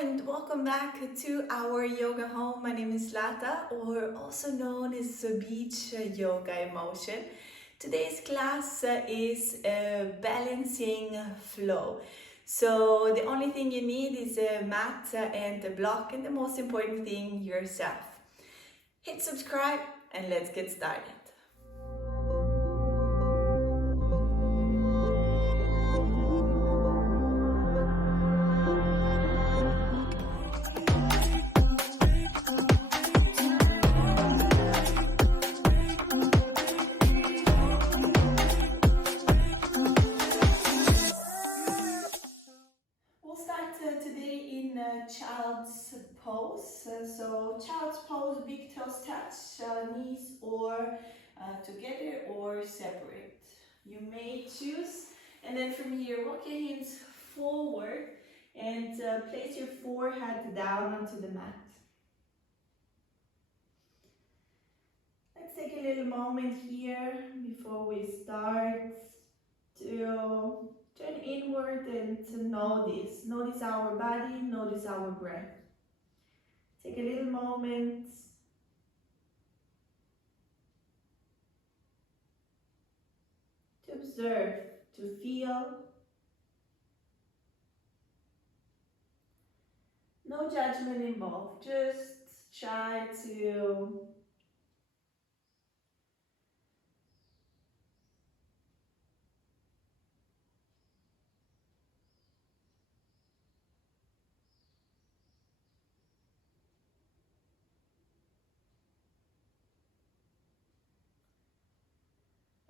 and welcome back to our yoga home. My name is Lata, or also known as beach yoga in motion. Today's class is a balancing flow. So the only thing you need is a mat and a block, and the most important thing, yourself. Hit subscribe and let's get started. Child's pose. So child's pose, big toes touch, knees or together or separate. You may choose, and then from here walk your hands forward and place your forehead down onto the mat. Let's take a little moment here before we start to turn inward and to notice. Notice our body, notice our breath. Take a little moment to observe, to feel. No judgment involved, just try to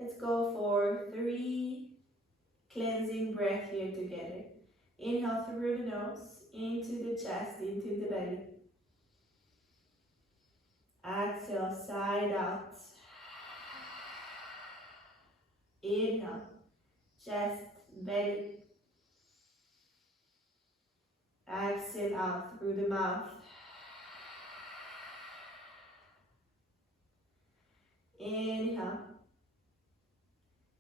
let's go for 3 cleansing breaths here together. Inhale through the nose, into the chest, into the belly. Exhale, side out. Inhale, chest, belly. Exhale out through the mouth. Inhale,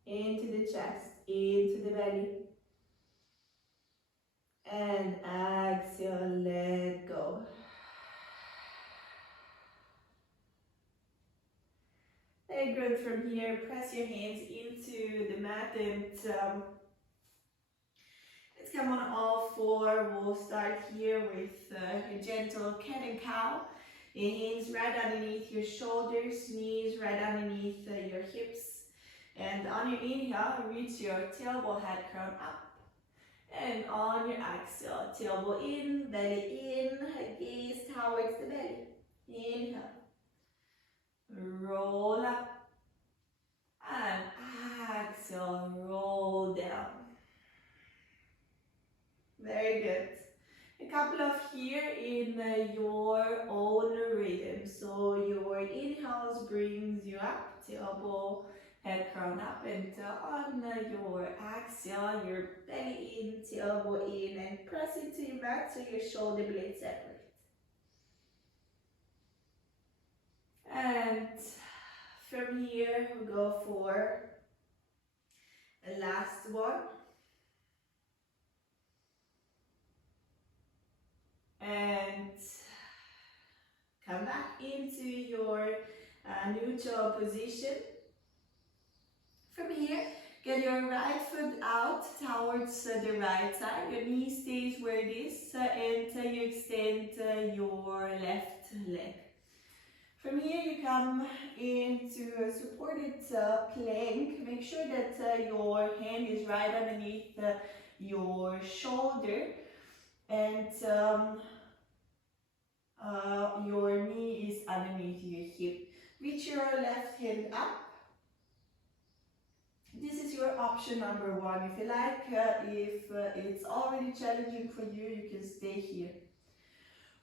into the chest, into the belly. And exhale, let go. Very good. From here, press your hands into the mat and let's come on all four. We'll start here with a gentle cat and cow. Your hands right underneath your shoulders, knees right underneath your hips. And on your inhale, reach your tailbone, head crown up. And on your exhale, tailbone in, belly in, gaze towards the belly. Inhale. Roll up. And exhale, roll down. Very good. A couple of here in your own rhythm. So your inhales brings you up, tailbone, head crown up, and on your exhale, your belly in, tailbone in, and press into your mat so your shoulder blades separate. And from here, we go for the last one. And come back into your neutral position. From here, get your right foot out towards the right side. Your knee stays where it is and you extend your left leg. From here, you come into a supported plank. Make sure that your hand is right underneath your shoulder and your knee is underneath your hip. Reach your left hand up. This is your option number one. If you like, if it's already challenging for you, you can stay here.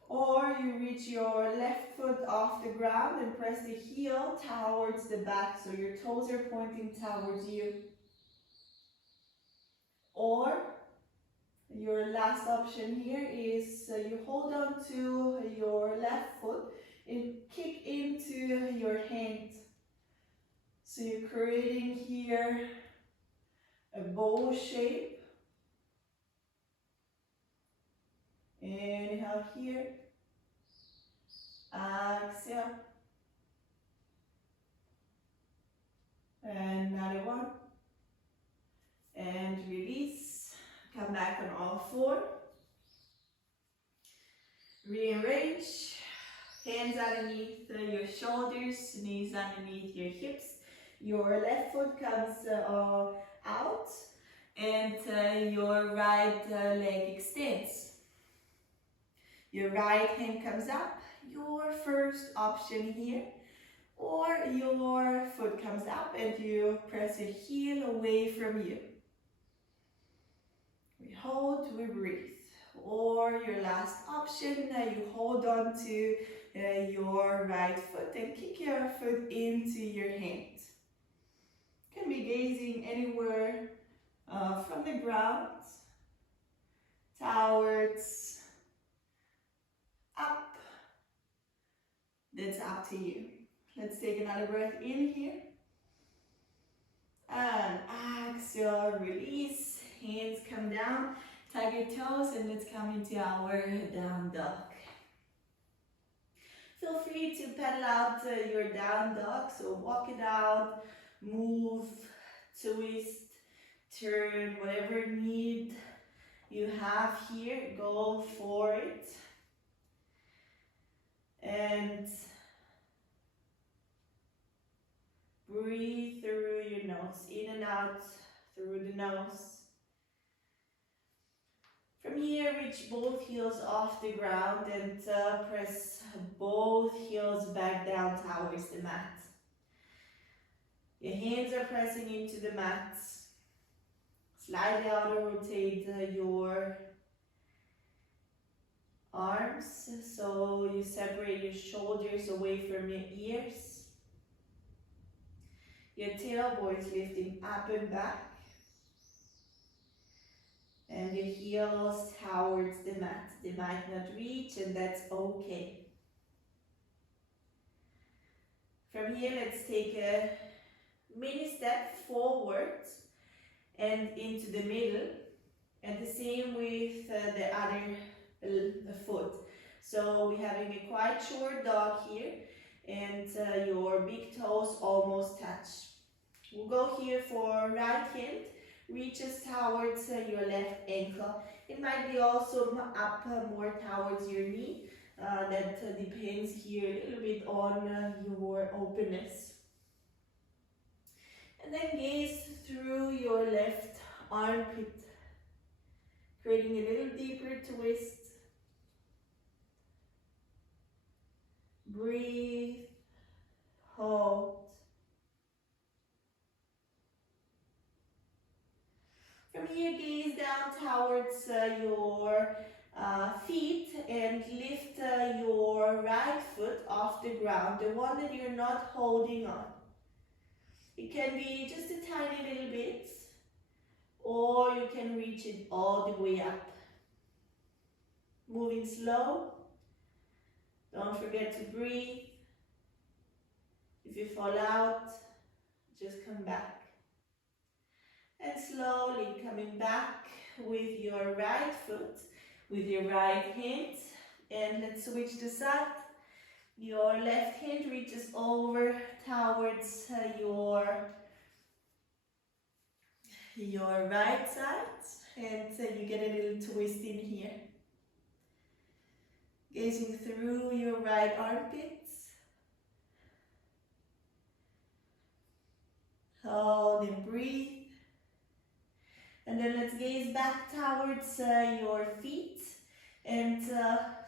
Or you reach your left foot off the ground and press the heel towards the back, so your toes are pointing towards you. Or your last option here is you hold on to your left foot and kick into your hand. So you're creating here a bow shape. Inhale. inhale here. Exhale. And another one. And release. Come back on all four. Rearrange. Hands underneath your shoulders, knees underneath your hips. Your left foot comes out and your right leg extends. Your right hand comes up, your first option here. Or your foot comes up and you press your heel away from you. We hold, we breathe. Or your last option, you hold on to your right foot and kick your foot into your hand. You can be gazing anywhere from the ground, towards, up. That's up to you. Let's take another breath in here. And exhale, release. Hands come down. Tug your toes and let's come into our down dog. Feel free to pedal out your down dog. So walk it out, move, twist, turn, whatever need you have here, go for it. And breathe through your nose, in and out through the nose. From here, reach both heels off the ground and press both heels back down towards the mat. Your hands are pressing into the mat. Slide out or rotate your arms so you separate your shoulders away from your ears. Your tailbone is lifting up and back. And your heels towards the mat. They might not reach, and that's okay. From here, let's take a mini step forward and into the middle. And the same with the other foot. So we're having a quite short dog here, and your big toes almost touch. We'll go here for right hand. Reaches towards your left ankle. It might be also up more towards your knee. That depends here a little bit on your openness. And then gaze through your left armpit, creating a little deeper twist. Breathe, hold. From here, gaze down towards your feet and lift your right foot off the ground, the one that you're not holding on. It can be just a tiny little bit, or you can reach it all the way up. Moving slow. Don't forget to breathe. If you fall out, just come back. And slowly coming back with your right foot, with your right hand. And let's switch the side. Your left hand reaches over towards your right side. And you get a little twist in here. Gazing through your right armpits. Hold and breathe. And then let's gaze back towards your feet and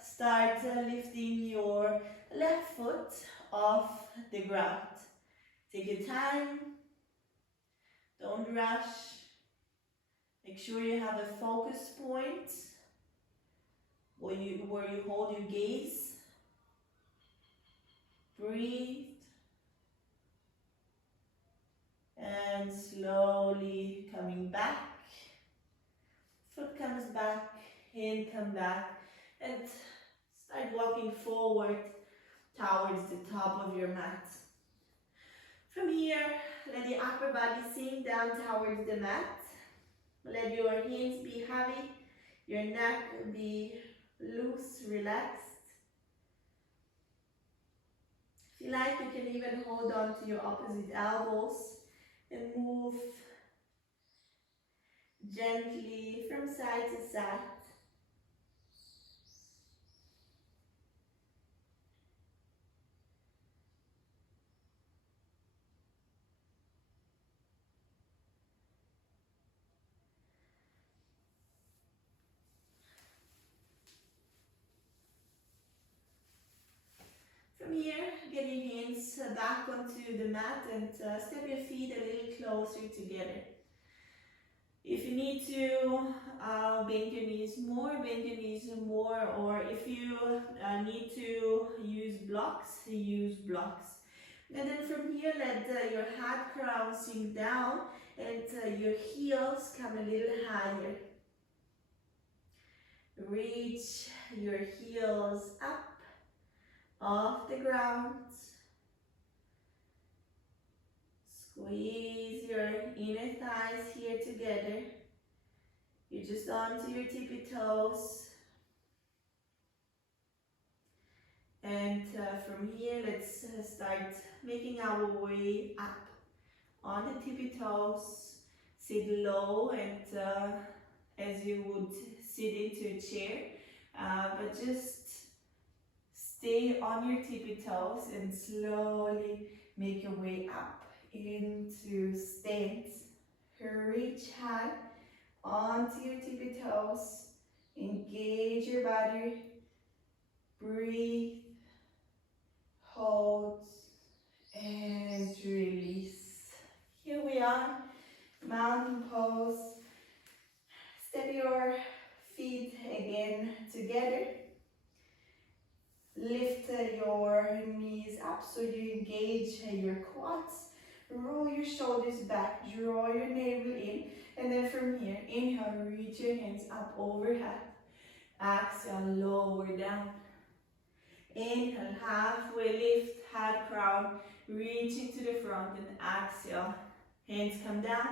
start lifting your left foot off the ground. Take your time, don't rush. Make sure you have a focus point where you hold your gaze. Breathe. And slowly coming back. Foot comes back, hand come back, and start walking forward towards the top of your mat. From here, let the upper body sink down towards the mat. Let your hands be heavy, your neck be loose, relaxed. If you like, you can even hold on to your opposite elbows and move gently from side to side. From here, get your hands back onto the mat and step your feet a little closer together. If you need to bend your knees more, bend your knees more, or if you need to use blocks, use blocks. And then from here, let your head crown sink down and your heels come a little higher. Reach your heels up off the ground. Squeeze your inner thighs here together. You're just onto your tippy toes. And from here, let's start making our way up on the tippy toes. Sit low and as you would sit into a chair, but just stay on your tippy toes and slowly make your way up into stance. Reach high onto your tippy toes. Engage your body. Breathe. Hold. And release. Here we are. Mountain pose. Step your feet again together. Lift your knees up so you engage your quads. Roll your shoulders back, draw your navel in, and then from here, inhale, reach your hands up overhead. Exhale, lower down. Inhale, halfway lift, head crown, reaching to the front, and exhale. Hands come down,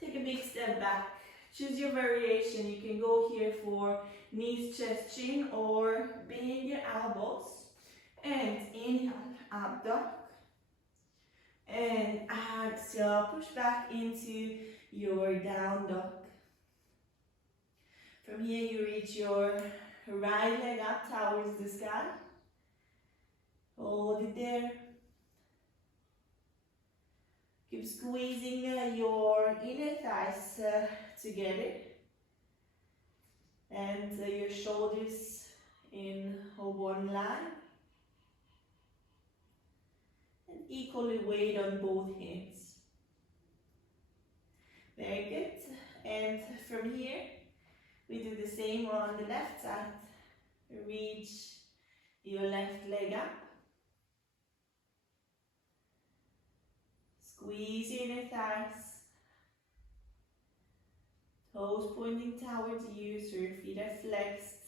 take a big step back. Choose your variation. You can go here for knees, chest, chin, or bend your elbows. And inhale, up dog. And exhale, push back into your down dog. From here, you reach your right leg up towards the sky. Hold it there. Keep squeezing your inner thighs together. And your shoulders in one line. And equally weight on both hands. Very good. And from here, we do the same on the left side. Reach your left leg up. Squeeze your inner thighs. Toes pointing towards you so your feet are flexed.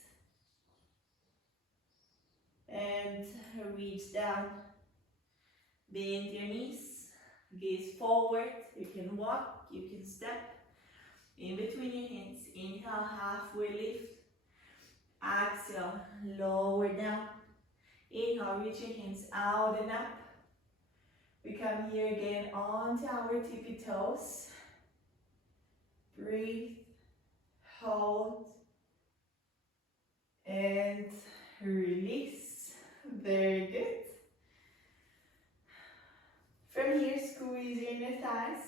And reach down. Bend your knees. Gaze forward. You can walk, you can step. In between your hands. Inhale, halfway lift. Exhale, lower down. Inhale, reach your hands out and up. We come here again onto our tippy toes. Breathe, hold, and release. Very good. From here, squeeze your inner thighs.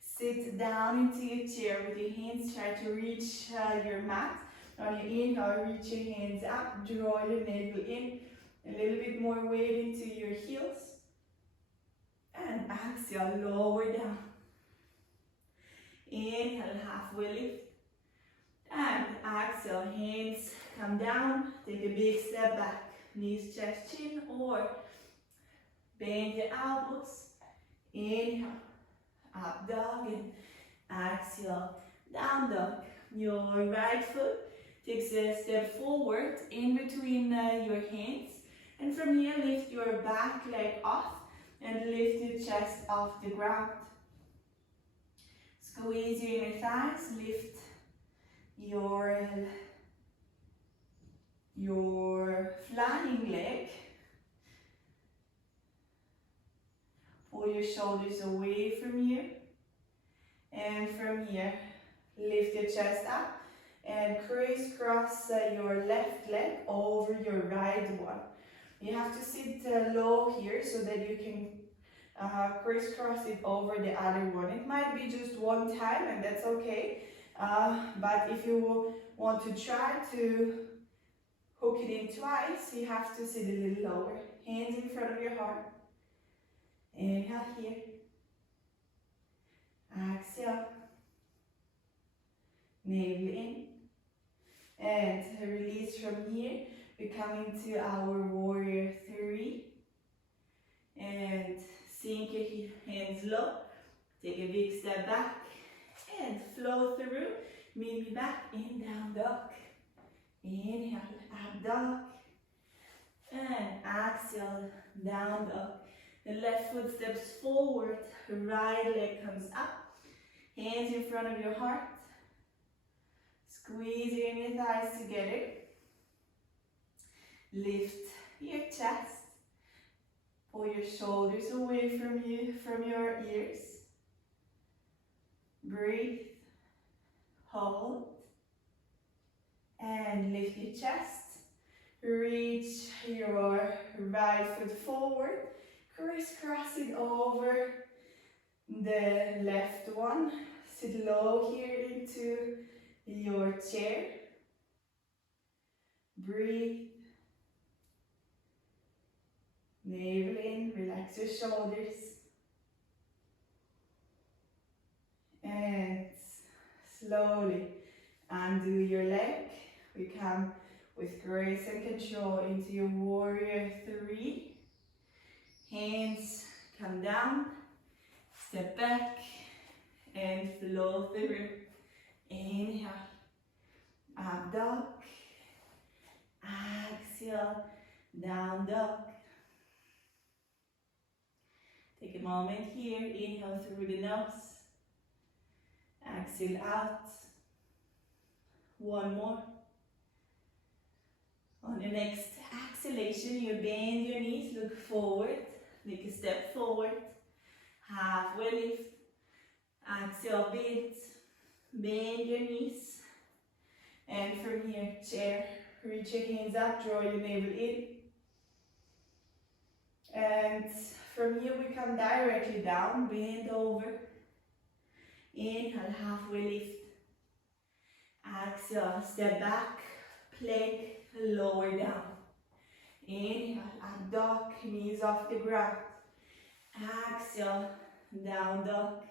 Sit down into your chair with your hands. Try to reach your mat. On your inhale, reach your hands up. Draw your navel in. A little bit more weight into your heels. And exhale, lower down. Inhale, halfway lift. And exhale, hands come down. Take a big step back. Knees, chest, chin, or bend your elbows. Inhale, up dog, and exhale, down dog. Your right foot takes a step forward in between your hands. And from here, lift your back leg off and lift your chest off the ground. Squeeze your inner thighs, lift your your flying leg. Pull your shoulders away from you. And from here, lift your chest up and crisscross your left leg over your right one. You have to sit low here so that you can crisscross it over the other one. It might be just one time and that's okay. But if you want to try to hook it in twice, you have to sit a little lower. Hands in front of your heart. Inhale here. Exhale. Navel in. And release from here. We come into our warrior 3. And sink your hands low. Take a big step back. And flow through. Meet me back in down dog. Inhale, up dog. And exhale, down dog. The left foot steps forward. Right leg comes up. Hands in front of your heart. Squeeze your inner thighs together. Lift your chest. Pull your shoulders away from you, from your ears. Breathe. Hold. And lift your chest. Reach your right foot forward. Crisscross it over the left one. Sit low here into your chair. Breathe. Navel in, relax your shoulders. And slowly undo your leg. We come with grace and control into your warrior 3. Hands come down, step back, and flow through. Inhale, up dog. Exhale, down dog. Take a moment here, inhale through the nose. Exhale out. One more. On the next exhalation, you bend your knees, look forward. Make a step forward. Halfway lift. Exhale, bend. Bend your knees. And from here, chair. Reach your hands up, draw your navel in. And from here we come directly down, bend over. Inhale, halfway lift. Exhale, step back, plank, lower down. Inhale, up dog, knees off the ground. Exhale, down dog.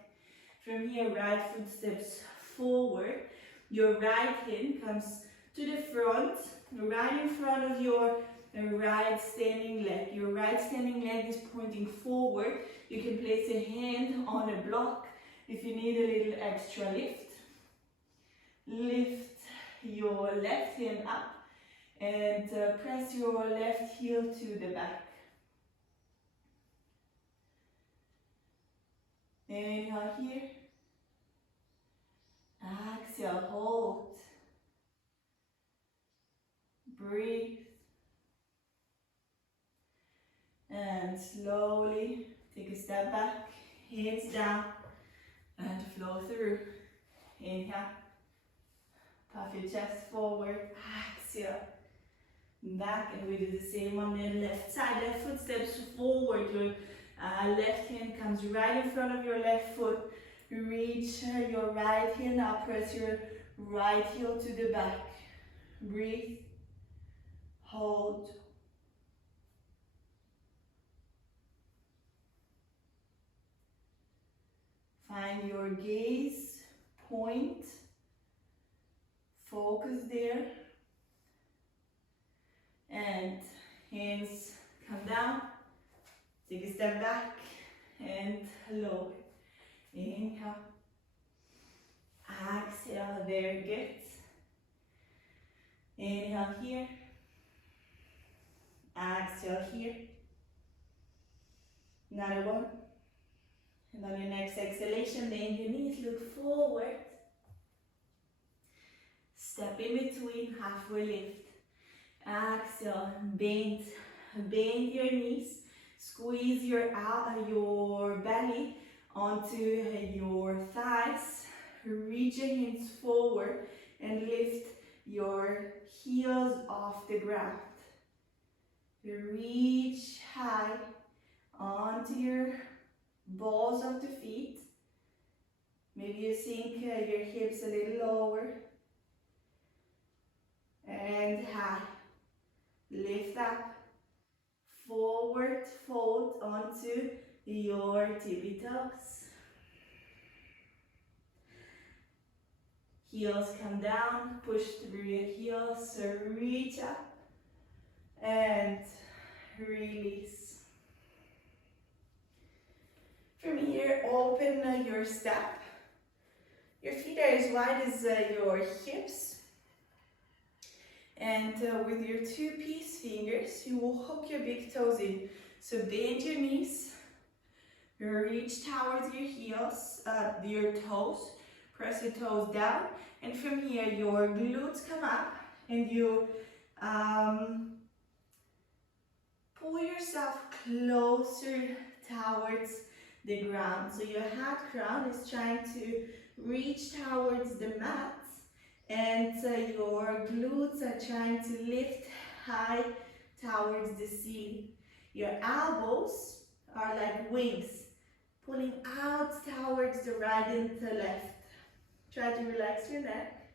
From here, right foot steps forward. Your right hand comes to the front, right in front of your right standing leg. Your right standing leg is pointing forward. You can place a hand on a block if you need a little extra lift. Lift your left hand up and press your left heel to the back. Inhale here. Exhale, hold. Breathe. And slowly take a step back, hands down, and flow through. Inhale. Puff your chest forward. Exhale. Back, and we do the same on the left side. Left foot steps forward. Your left hand comes right in front of your left foot. Reach your right hand up. Press your right heel to the back. Breathe. Hold. Find your gaze point. Focus there. And hands come down. Take a step back and lower. Inhale. Exhale. Very good. Inhale here. Exhale here. Another one. And on your next exhalation, bend your knees, look forward. Step in between, halfway lift. exhale, bend your knees, squeeze your belly onto your thighs, reach your hands forward and lift your heels off the ground. Reach high onto your balls of the feet. Maybe you sink your hips a little lower. And high. Lift up. Forward fold onto your tippy toes. Heels come down, push through your heels, so reach up and release. From here, open your step. Your feet are as wide as your hips. And with your two peace fingers, you will hook your big toes in. So bend your knees, reach towards your heels, your toes, press your toes down. And from here, your glutes come up and you pull yourself closer towards the ground. So your head crown is trying to reach towards the mat. And your glutes are trying to lift high towards the ceiling. Your elbows are like wings, pulling out towards the right and the left. Try to relax your neck.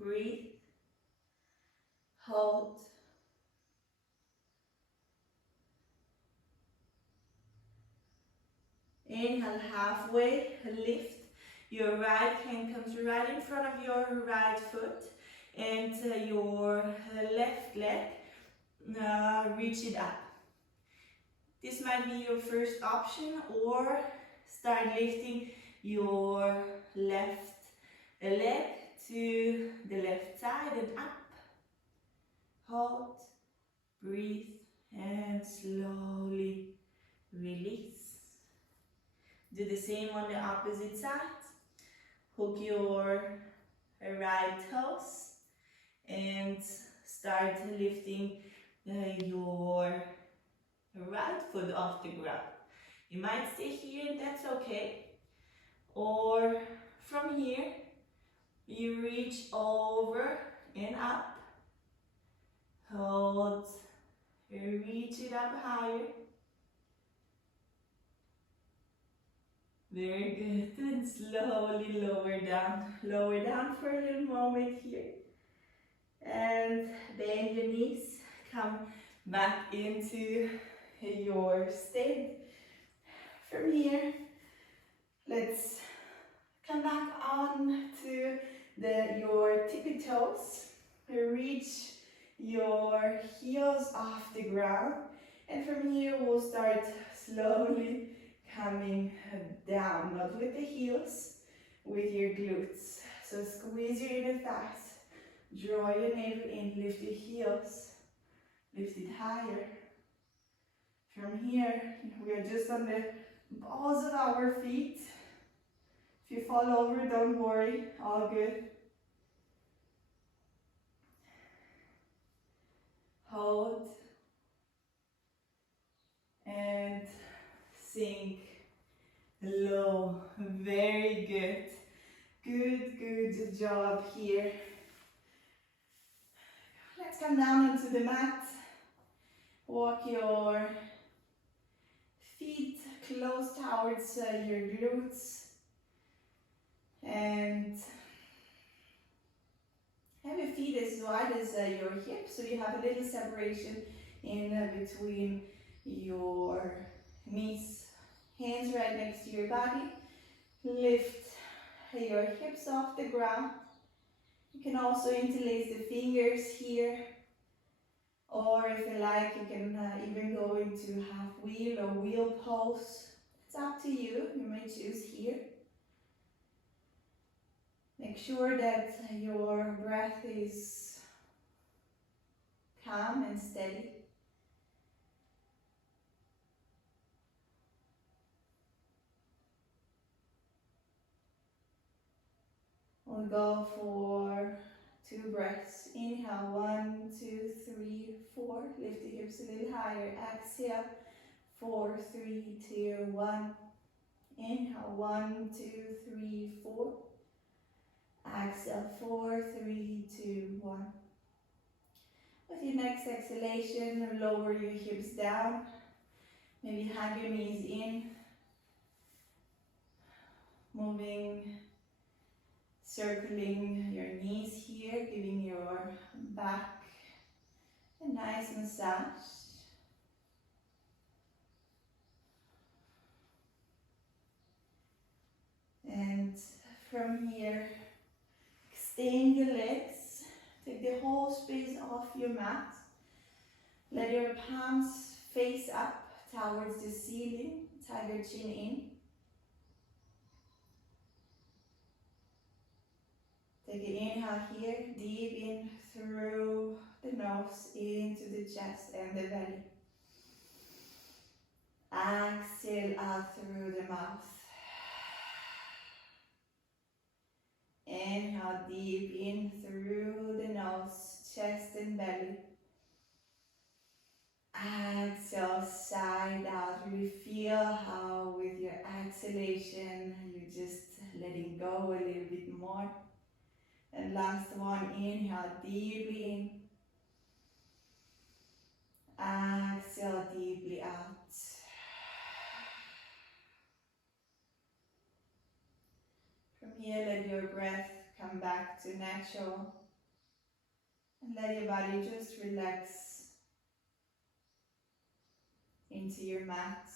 Breathe. Hold. Inhale, halfway, lift. Your right hand comes right in front of your right foot and your left leg, reach it up. This might be your first option, or start lifting your left leg to the left side and up. Hold, breathe, and slowly release. Do the same on the opposite side. Hook your right toes and start lifting your right foot off the ground. You might stay here and that's okay. Or from here, you reach over and up. Hold, reach it up higher. Very good, and slowly lower down. Lower down for a little moment here. And bend your knees, come back into your state. From here, let's come back on to your tippy toes. Reach your heels off the ground. And from here, we'll start slowly coming down, not with the heels, with your glutes. So squeeze your inner thighs, draw your navel in, lift your heels, lift it higher. From here, we are just on the balls of our feet. If you fall over, don't worry, all good. Hold and sink low. Very good. Good job here. Let's come down onto the mat. Walk your feet close towards your glutes. And have your feet as wide as your hips, so you have a little separation in between your knees. Hands right next to your body. Lift your hips off the ground. You can also interlace the fingers here, or if you like, you can even go into half wheel or wheel pose. It's up to you. You may choose here. Make sure that your breath is calm and steady. We'll go for 2 breaths. Inhale, 1, 2, 3, 4. Lift the hips a little higher. Exhale, 4, 3, 2, 1. Inhale, 1, 2, 3, 4. Exhale, 4, 3, 2, 1. With your next exhalation, lower your hips down. Maybe hug your knees in. Moving, circling your knees here, giving your back a nice massage. And from here, extend your legs. Take the whole space off your mat. Let your palms face up towards the ceiling. Tiger chin in. Take an inhale here, deep in through the nose, into the chest and the belly. Exhale out through the mouth. Inhale deep in through the nose, chest and belly. Exhale, side out. Really feel how with your exhalation, you're just letting go a little bit more. And last one, inhale deeply in. Exhale deeply out. From here, let your breath come back to natural. And let your body just relax into your mat.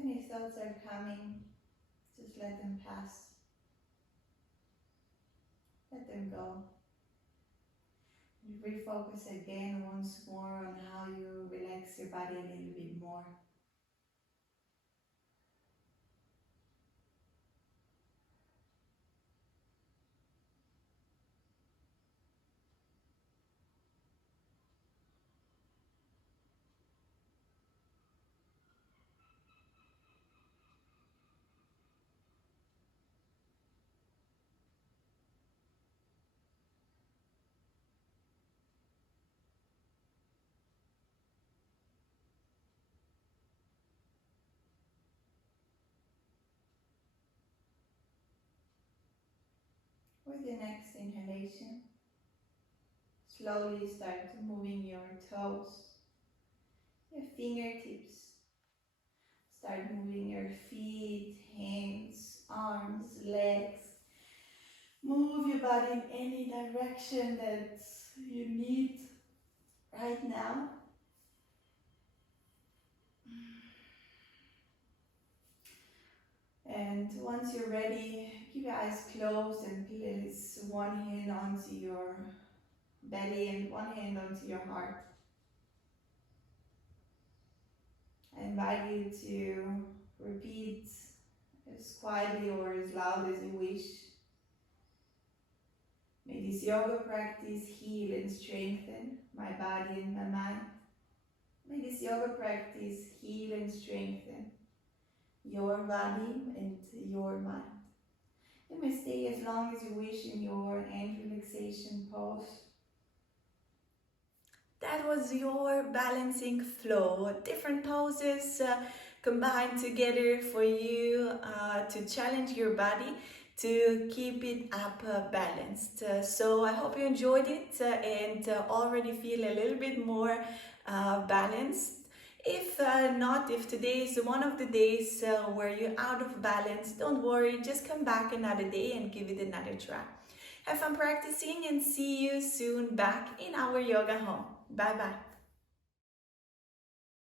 If any thoughts are coming, just let them pass. Let them go. And refocus again once more on how you relax your body a little bit more. With the next inhalation, slowly start moving your toes, your fingertips. Start moving your feet, hands, arms, legs. Move your body in any direction that you need right now. And once you're ready, keep your eyes closed and place one hand onto your belly and one hand onto your heart. I invite you to repeat as quietly or as loud as you wish. May this yoga practice heal and strengthen my body and my mind. May this yoga practice heal and strengthen your body and your mind. You may stay as long as you wish in your hand relaxation pose. That was your balancing flow. Different poses combined together for you to challenge your body to keep it up balanced. So I hope you enjoyed it and already feel a little bit more balanced. If not, if today is one of the days where you're out of balance, don't worry, just come back another day and give it another try. Have fun practicing and see you soon back in our yoga home. Bye bye.